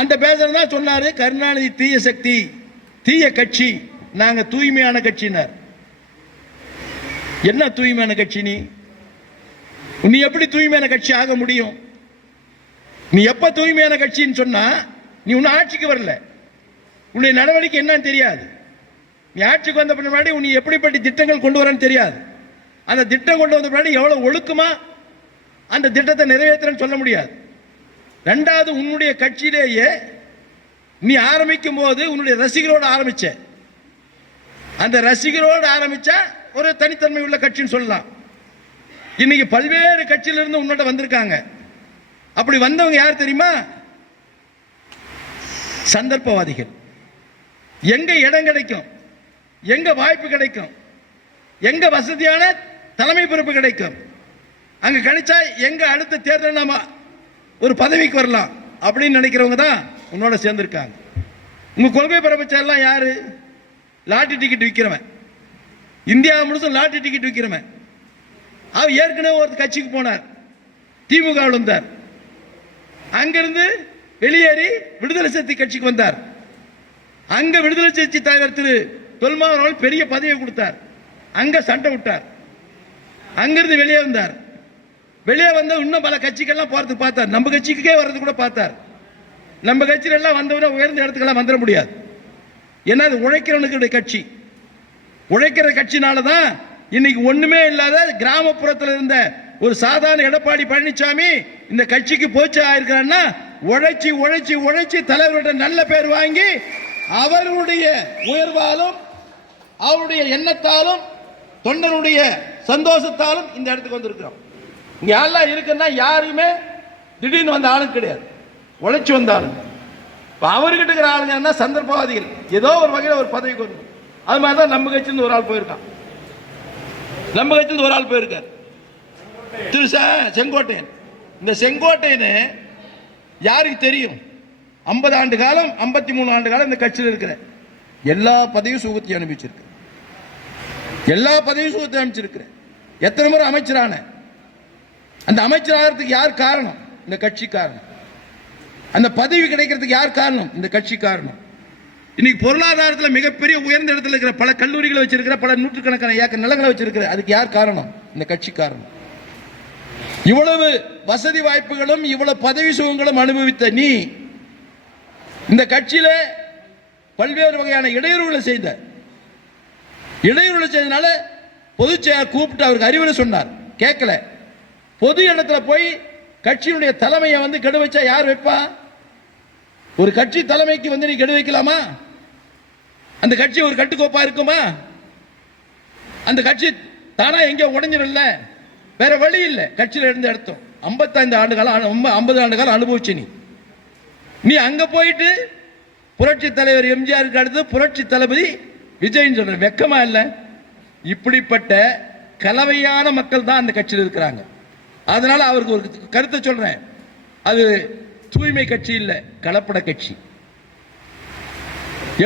அந்த பேசுறது தான் சொன்னாரு கருணாநிதி தீய சக்தி, தீய கட்சி, நாங்க தூய்மையான கட்சினார். என்ன தூய்மையான கட்சி? நீ எப்படி தூய்மையான கட்சி ஆக முடியும்? நீ எப்ப தூய்மையான கட்சின்னு சொன்னா நீ உன்ன ஆட்சிக்கு வரல, உன்னுடைய நடவடிக்கை என்னன்னு தெரியாது. நீ ஆட்சிக்கு வந்த பின்னாடி நீ எப்படிப்பட்ட திட்டங்கள் கொண்டு வரன்னு தெரியாது. அந்த திட்டம் கொண்டு வந்த பின்னாடி எவ்வளவு ஒழுக்கமா அந்த திட்டத்தை நிறைவேற்றுறன்னு சொல்ல முடியாது. ரெண்டாவது, உன்னுடைய கட்சியிலேயே நீ ஆரம்பிக்கும் போது உன்னுடைய ரசிகரோடு ஆரம்பிச்ச, அந்த ரசிகரோடு ஆரம்பிச்சா ஒரு தனித்தன்மை உள்ள கட்சின்னு சொல்லலாம். இன்னைக்கு பல்வேறு கட்சியிலிருந்து உன்னோட வந்திருக்காங்க. அப்படி வந்தவங்க யார் தெரியுமா? சந்தர்ப்பவாதிகள். எங்க இடம் கிடைக்கும், எங்க வாய்ப்பு கிடைக்கும், எங்க வசதியான தலைமை பொறுப்பு கிடைக்கும், அங்க கிடைச்சா எங்க அடுத்த தேர்தல் நாம ஒரு பதவிக்கு வரலாம் அப்படின்னு நினைக்கிறவங்க தான் உன்னோட சேர்ந்திருக்காங்க. உங்க கொள்கை பரப்பச்ச எல்லாம் யாரு? லாட்டரி டிக்கெட் விற்கிறவன், இந்தியா முழுசும் லாட்டரி டிக்கெட் விற்கிறவன். அவர் ஏற்கனவே ஒரு கட்சிக்கு போனார், திமுக வந்தார், அங்கிருந்து வெளியேறி விடுதலை சிறுத்தை கட்சிக்கு வந்தார். அங்க விடுதலை சிறுத்தை தலைவர் திரு தொல்மாவன் அவர்கள் பெரிய பதவியை கொடுத்தார், அங்க சண்டை விட்டார், அங்கிருந்து வெளியே வந்தார். வெளியே வந்து இன்னும் பல கட்சிகள்லாம் போறதுக்கு பார்த்தார், நம்ம கட்சிக்கே வர்றது கூட பார்த்தார். நம்ம கட்சியில எல்லாம் வந்தவரை உயர்ந்த இடத்துக்கெல்லாம் வந்துட முடியாது. ஏன்னா அது உழைக்கிறவனுக்கு கட்சி, உழைக்கிற கட்சினாலதான் இன்னைக்கு ஒண்ணுமே இல்லாத கிராமப்புறத்தில் இருந்த ஒரு சாதாரண எடப்பாடி பழனிசாமி இந்த கட்சிக்கு போச்சு ஆயிருக்கிறான்னா உழைச்சி உழைச்சி உழைச்சி தலைவருடைய நல்ல பேர் வாங்கி அவருடைய உயர்வாலும் அவருடைய எண்ணத்தாலும் தொண்டனுடைய சந்தோஷத்தாலும் இந்த இடத்துக்கு வந்திருக்கிறோம். இங்க யாரெல்லாம் இருக்குன்னா யாருமே திடீர்னு வந்த ஆளுங்க கிடையாது, உழைச்சி வந்தாலும். அவர்கிட்ட இருக்கிற ஆளுங்க சந்தர்ப்பவாதிகள், ஏதோ ஒரு வகையில் ஒரு பதவிக்கு வரும். அது மாதிரி தான் நம்ம கட்சியிலிருந்து ஒரு ஆள் போயிருக்கான், நம்ம கட்சியிலிருந்து ஒரு ஆள் போயிருக்கார், திரு செங்கோட்டையன். இந்த செங்கோட்டையன் யாருக்கு தெரியும்? 50 ஆண்டு காலம் 53 ஆண்டு காலம் இந்த கட்சியில் இருக்கிற எல்லா பதவியும் சுகத்தை அனுப்பிச்சிருக்க, எல்லா பதவியும் சுகத்தை அனுப்பிச்சிருக்கிற, எத்தனை முறை அமைச்சரான. அந்த அமைச்சராகிறதுக்கு யார் காரணம்? இந்த கட்சி காரணம். அந்த பதவி கிடைக்கிறதுக்கு யார் காரணம்? இந்த கட்சி காரணம். இன்னைக்கு பொருளாதாரத்தில் மிகப்பெரிய உயர்ந்த இடத்துல இருக்கிற பல கல்லூரிகளை வச்சிருக்கிற, பல நூற்றுக்கணக்கான ஏக்கர் நிலங்களை வச்சிருக்கிற, அதுக்கு யார் காரணம்? இந்த கட்சி காரணம். இவ்வளவு வசதி வாய்ப்புகளும் இவ்வளவு பதவி சுகங்களும் அனுபவித்த நீ இந்த கட்சியில பல்வேறு வகையான இடையூறுகளை செய்த, இடையூறுகளை செய்தனால பொதுச் செயலர் கூப்பிட்டு அவருக்கு அறிவுரை சொன்னார், கேட்கல. பொது இடத்துல போய் கட்சியினுடைய தலைமையை வந்து கெடு வச்சா யார் வைப்பா? ஒரு கட்சி தலைமைக்கு வந்து நீ கெடு வைக்கலாமா? அந்த கட்சி ஒரு கட்டுக்கோப்பா இருக்குமா? அந்த கட்சி தானா எங்க உடைஞ்சிடல, வேற வழி இல்லை. கட்சியில இருந்து எடுத்தோம் 55 ஆண்டு காலம் 50 ஆண்டு காலம் அனுபவிச்சு நீ அங்க போயிட்டு புரட்சி தலைவர் எம்ஜிஆருக்கு அடுத்து புரட்சி தளபதி விஜய் சொல்ற வெக்கமா இல்ல? இப்படிப்பட்ட கலவையான மக்கள் தான் அந்த கட்சியில் இருக்கிறாங்க. அதனால அவருக்கு ஒரு கருத்தை சொல்றேன், அது தூய்மை கட்சி இல்ல, கலப்பட கட்சி.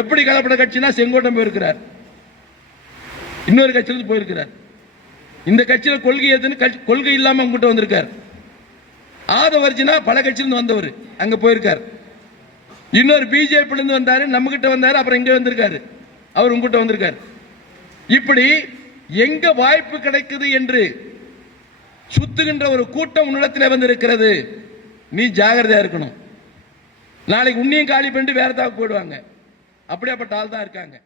எப்படி கலப்பட கட்சினா செங்கோட்டம் போயிருக்கிறார், இன்னொரு கட்சியிலிருந்து போயிருக்கிறார். இந்த கட்சியில் கொள்கை எதுன்னு கொள்கை இல்லாம உங்ககிட்ட வந்திருக்கார். ஆதவர்ஜினா பல கட்சியிலிருந்து வந்தவர், அங்க போயிருக்கார். இன்னொரு பிஜேபி இருந்து வந்தாரு, நம்ம கிட்ட வந்தாரு, அப்புறம் இங்க வந்திருக்காரு, அவர் உங்ககிட்ட வந்திருக்காரு. இப்படி எங்க வாய்ப்பு கிடைக்குது என்று சுத்துகின்ற ஒரு கூட்டம் உன்னிடத்தில் வந்திருக்கிறது. நீ ஜாகிரதையா இருக்கணும். நாளைக்கு உன்னையும் காலி பண்ணிட்டு வேற ஏதாவது போயிடுவாங்க. அப்படியாப்பட்ட ஆள் தான் இருக்காங்க.